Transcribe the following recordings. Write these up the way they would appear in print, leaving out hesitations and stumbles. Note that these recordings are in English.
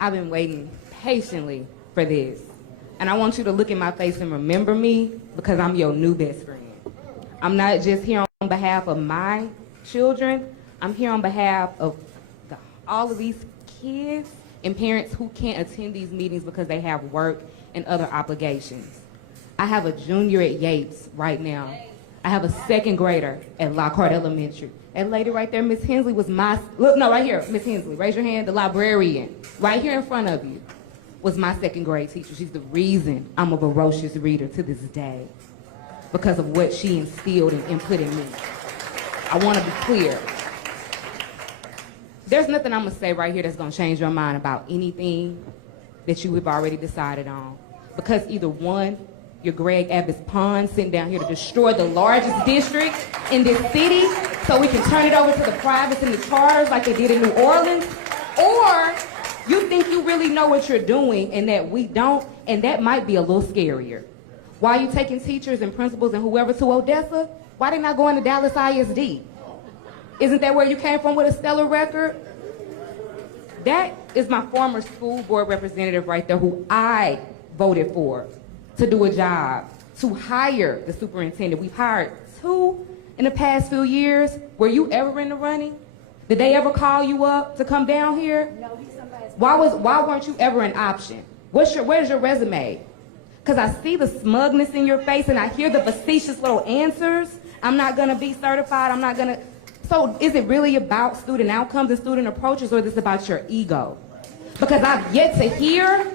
I've been waiting patiently for this. And I want you to look in my face and remember me because I'm your new best friend. I'm not just here on behalf of my children. I'm here on behalf of all of these kids and parents who can't attend these meetings because they have work and other obligations. I have a junior at Yates right now. I have a second grader at Lockhart Elementary. That lady right there, Miss Hensley, was right here, Miss Hensley, raise your hand, the librarian, right here in front of you, was my second grade teacher. She's the reason I'm a voracious reader to this day, because of what she instilled and input in me. I want to be clear. There's nothing I'm gonna say right here that's gonna change your mind about anything that you have already decided on. Because either one, you're Greg Abbott's pawn sitting down here to destroy the largest district in this city so we can turn it over to the privates and the charters like they did in New Orleans, or you think you really know what you're doing and that we don't, and that might be a little scarier. Why are you taking teachers and principals and whoever to Odessa? Why they not going to Dallas ISD? Isn't that where you came from with a stellar record? That is my former school board representative right there who I voted for to do a job, to hire the superintendent. We've hired 2 in the past few years. Were you ever in the running? Did they ever call you up to come down here? No, he's somebody's. Why weren't you ever an option? Where's your resume? Because I see the smugness in your face and I hear the facetious little answers. I'm not gonna be certified, I'm not gonna. So is it really about student outcomes and student approaches, or is this about your ego? Because I've yet to hear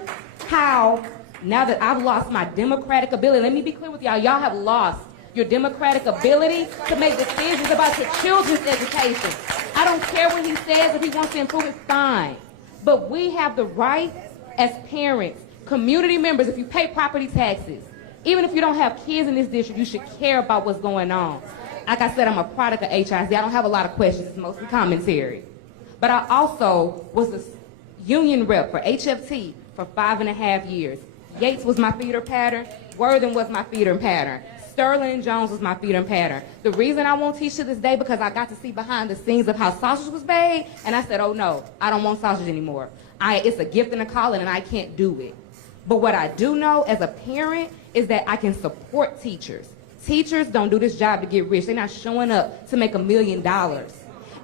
how, now that I've lost my democratic ability, let me be clear with y'all, y'all have lost your democratic ability to make decisions about your children's education. I don't care what he says, if he wants to improve it, fine. But we have the right as parents, community members, if you pay property taxes, even if you don't have kids in this district, you should care about what's going on. Like I said, I'm a product of HISD. I don't have a lot of questions, it's mostly commentary. But I also was a union rep for HFT for 5.5 years. Yates was my feeder pattern, Worthing was my feeder pattern, Sterling and Jones was my feeder pattern. The reason I won't teach to this day because I got to see behind the scenes of how sausage was made, and I said, oh no, I don't want sausage anymore. It's a gift and a calling and I can't do it. But what I do know as a parent is that I can support teachers. Teachers don't do this job to get rich. They're not showing up to make $1 million.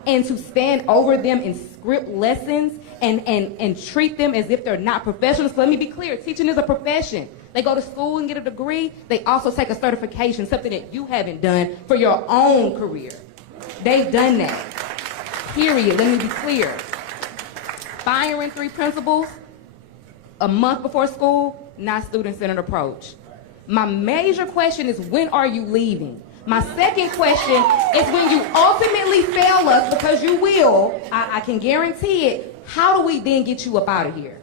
And to stand over them and script lessons and treat them as if they're not professionals. So let me be clear, teaching is a profession. They go to school and get a degree. They also take a certification, something that you haven't done for your own career. They've done that, period. Let me be clear. Firing 3 principals a month before school, not student-centered approach. My major question is, when are you leaving? My second question is, when you ultimately fail us, because you will, I can guarantee it, how do we then get you up out of here?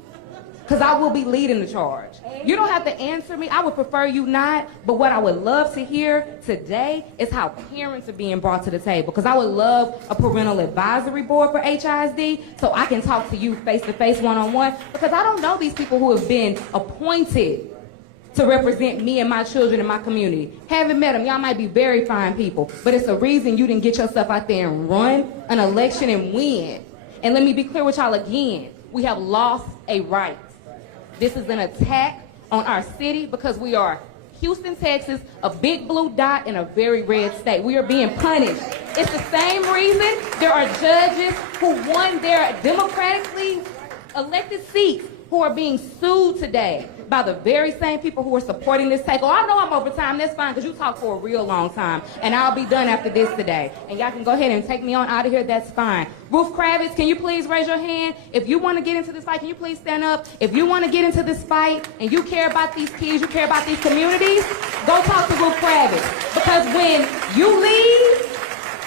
Because I will be leading the charge. You don't have to answer me. I would prefer you not. But what I would love to hear today is how parents are being brought to the table. Because I would love a parental advisory board for HISD so I can talk to you face-to-face, one-on-one. Because I don't know these people who have been appointed to represent me and my children and my community. Haven't met them. Y'all might be very fine people, but it's a reason you didn't get yourself out there and run an election and win. And let me be clear with y'all again. We have lost a right. This is an attack on our city because we are Houston, Texas, a big blue dot in a very red state. We are being punished. It's the same reason there are judges who won their democratically elected seats who are being sued today by the very same people who are supporting this takeover. I know I'm over time, that's fine, because you talked for a real long time, and I'll be done after this today. And y'all can go ahead and take me on out of here, that's fine. Ruth Kravitz, can you please raise your hand? If you want to get into this fight, can you please stand up? If you want to get into this fight, and you care about these kids, you care about these communities, go talk to Ruth Kravitz. Because when you leave,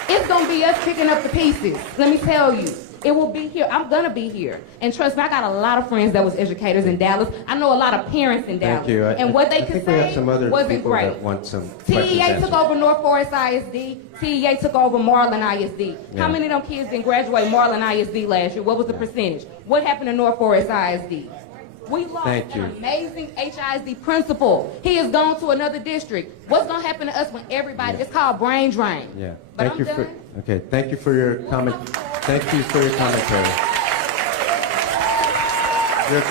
it's going to be us picking up the pieces. Let me tell you. It will be here. I'm going to be here. And trust me, I got a lot of friends that was educators in Dallas. I know a lot of parents in Dallas. Thank you. And what they could say wasn't great. That want some TEA took over North Forest ISD. TEA took over Marlin ISD. Yeah. How many of them kids didn't graduate Marlin ISD last year? What was the percentage? What happened to North Forest ISD? We lost an amazing HISD principal. He has gone to another district. What's going to happen to us when everybody, it's called brain drain. Yeah. But thank you for, okay, thank you for your comment. Thank you for your commentary. Good question.